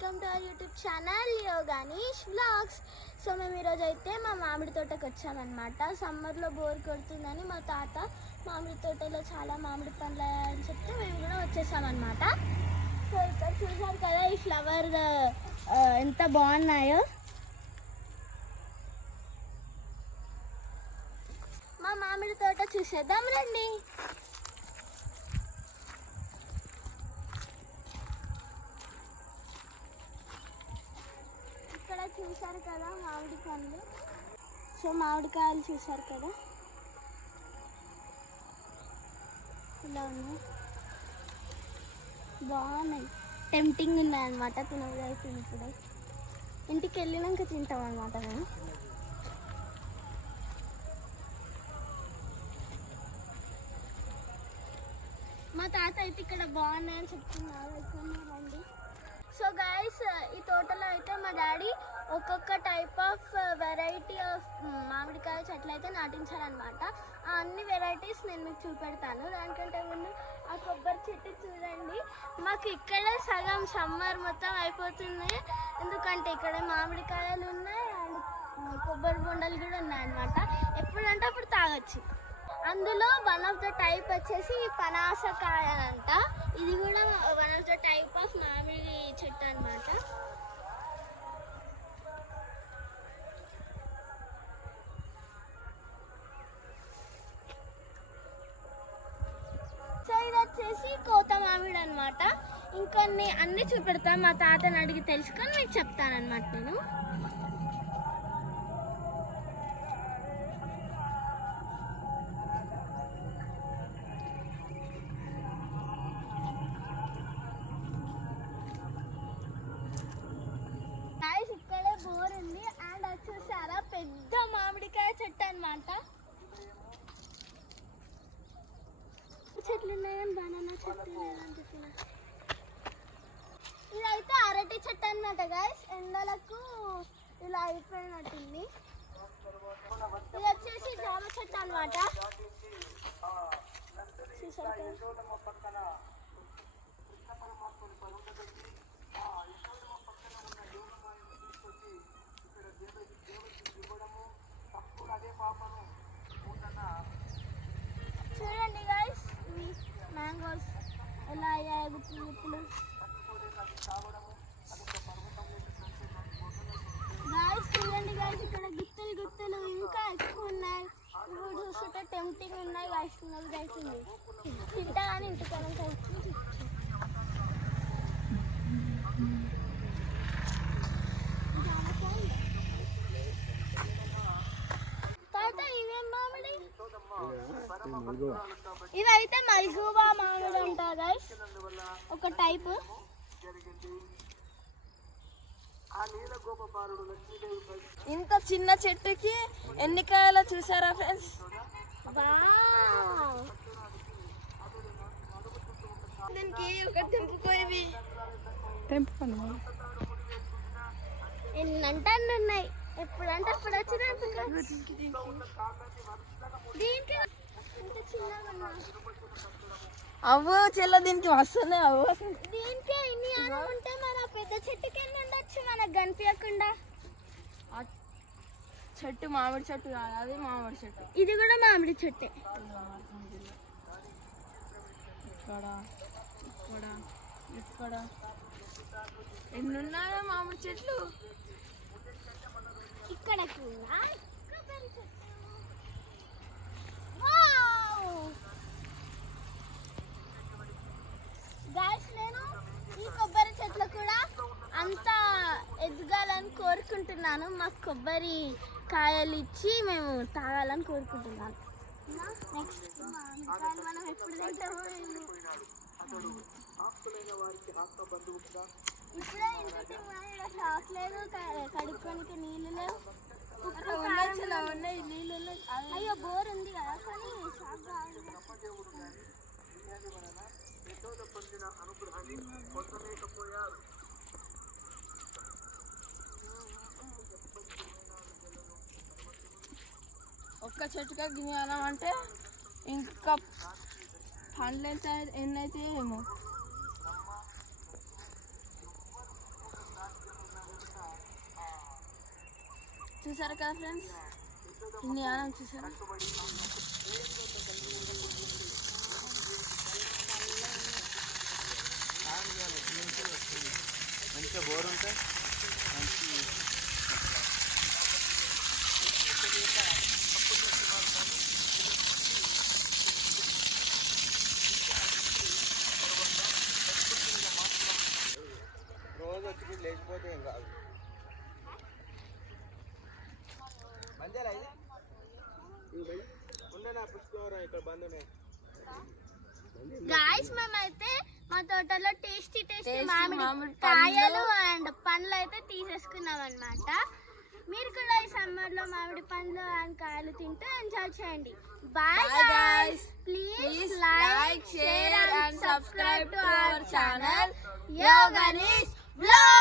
Welcome to our YouTube channel Yoganish vlogs. So మేము ఈరోజు అయితే మా మామిడి తోటకు వచ్చామన్నమాట. సమ్మర్లో బోర్ కొడుతుందని మా తాత మామిడి తోటలో చాలా మామిడి పండ్లు అని చెప్తే మేము కూడా వచ్చేసామన్నమాట. సో ఇక్కడ చూసారు కదా ఈ ఫ్లవర్ ఎంత బాగున్నాయో. మా మామిడి తోట చూసేద్దాం రండి. ఇక్కడ చూసారు కదా మామిడి పండ్లు. సో మామిడికాయలు చూసారు కదా ఇలా ఉన్నాయి, బాగున్నాయి, టెంప్టింగ్ ఉన్నాయి అన్నమాట. తినవుతుంది ఇప్పుడు, ఇంటికి వెళ్ళినాక తింటాం అన్నమాట మేము. మా తాత అయితే ఇక్కడ బాగున్నాయని చెప్తున్నారు, ఎక్కున్నారండి. సో గైస్, ఈ తోటలో అయితే మా డాడీ ఒక్కొక్క టైప్ ఆఫ్ వెరైటీ ఆఫ్ మామిడికాయ చెట్లు అయితే నాటించారనమాట. ఆ అన్ని వెరైటీస్ నేను మీకు చూపెడతాను. దానికంటే ముందు ఆ కొబ్బరి చెట్టు చూడండి. మాకు ఇక్కడే సగం సమ్మర్ మొత్తం అయిపోతుంది, ఎందుకంటే ఇక్కడ మామిడికాయలు ఉన్నాయి అండ్ కొబ్బరి బొండలు కూడా ఉన్నాయన్నమాట. ఎప్పుడంటే అప్పుడు తాగొచ్చు. అందులో వన్ ఆఫ్ ద టైప్ వచ్చేసి పనాసకాయ అంట. ఇది కూడా one of the type of మామిడి చెట్టు అనమాట. సో ఇది వచ్చేసి కోత మామిడి అనమాట. ఇంకొన్ని అన్ని చూపెడతాను, మా తాతని అడిగి తెలుసుకొని మీకు చెప్తానమాట నేను. ఇక్కడే బోర్ ఉంది అండ్ అది చూసారా పెద్ద మామిడికాయ చెట్టు అనమాట. చెట్లు ఉన్నాయి కానీ బనానా చెట్టు లేదంటున్నా. ఇదైతే అరటి చెట్టు అనమాట గైస్, ఎండలకు ఇలా అయిపోయినట్టుంది. ఇది వచ్చేసి జామ చెట్టు అనమాట. చూడండి గైస్, ఇవి మ్యాంగోస్ ఎలా అయ్యాయి గుప్పులు గుప్పులు. గైస్ చూడండి గైస్, ఇక్కడ గుత్తులు గుత్తులు ఇంకా ఎక్కువ ఉన్నాయి. ఇప్పుడు చూస్తుంటే టెంప్టింగ్ ఉన్నాయి గైస్. అవుతుంది తింటా కానీ ఇంటికన్నా కలిసి ఇవైతే మల్గోవా మామిడి అంట గైస్, ఒక టైప్. ఇంత చిన్న చెట్టుకి ఎన్ని కాయలు చూసారా ఫ్రెండ్స్? దీనికి ఒక తెంపుకోవి ఎన్నంటే అన్ని ఉన్నాయి, ఎప్పుడంటే అప్పుడు వచ్చి దీనికి అవ్వు చెల్ల దీనికి వస్తున్నాయి. అవ్వు దీనికి ఇన్ని ఉంటే మన పెద్ద చెట్టుకి ఎన్ని ఉండొచ్చు మనకు కనిపించకుండా. చెట్టు మామిడి చెట్టు కాదు, అది మామిడి చెట్టు. ఇది కూడా మామిడి చెట్టే. ఇక్కడ ఇక్కడ ఇక్కడ ఎన్ని ఉన్నాయో మామిడి చెట్లు. ఇక్కడ గైస్, నేను ఈ కొబ్బరి చెట్లు కూడా అంత ఎదగాలని కోరుకుంటున్నాను. మాకు కొబ్బరి కాయలు ఇచ్చి మేము తాగాలని కోరుకుంటున్నాను. నెక్స్ట్ మామిడికాయలు మనం ఎప్పుడు తింటామో. ఇప్పుడే ఇంటికి రావట్లేదు, కడుక్కోనికి నీళ్ళు లేవు. అయ్యో బోర్ ఉంది కదా, కానీ ఒక్క చెట్టుగా గిన్నె అంటే ఇంకా పండ్లు అయితే ఎన్నైతే ఏమో. చూసారు కదా ఫ్రెండ్స్, ఇన్ని ఆనం చూసారా. మంచిగా బోర్ ఉంటే రోజు వచ్చి లేచిపోతే ఏం కాదు. మంచిగా ఉండేనా పుష్పవరం ఇక్కడ బంధునే. గాయస్ మేమైతే మా తోటలో టేస్టీ మామిడి కాయలు అండ్ పండ్లు అయితే తీసేసుకున్నాం అన్నమాట. మీరు కూడా ఈ సమ్మర్ లో మామిడి పండ్లు అండ్ కాయలు తింటూ ఎంజాయ్ చేయండి. Bye guys, please like, share and subscribe to our channel Yoganish vlogs.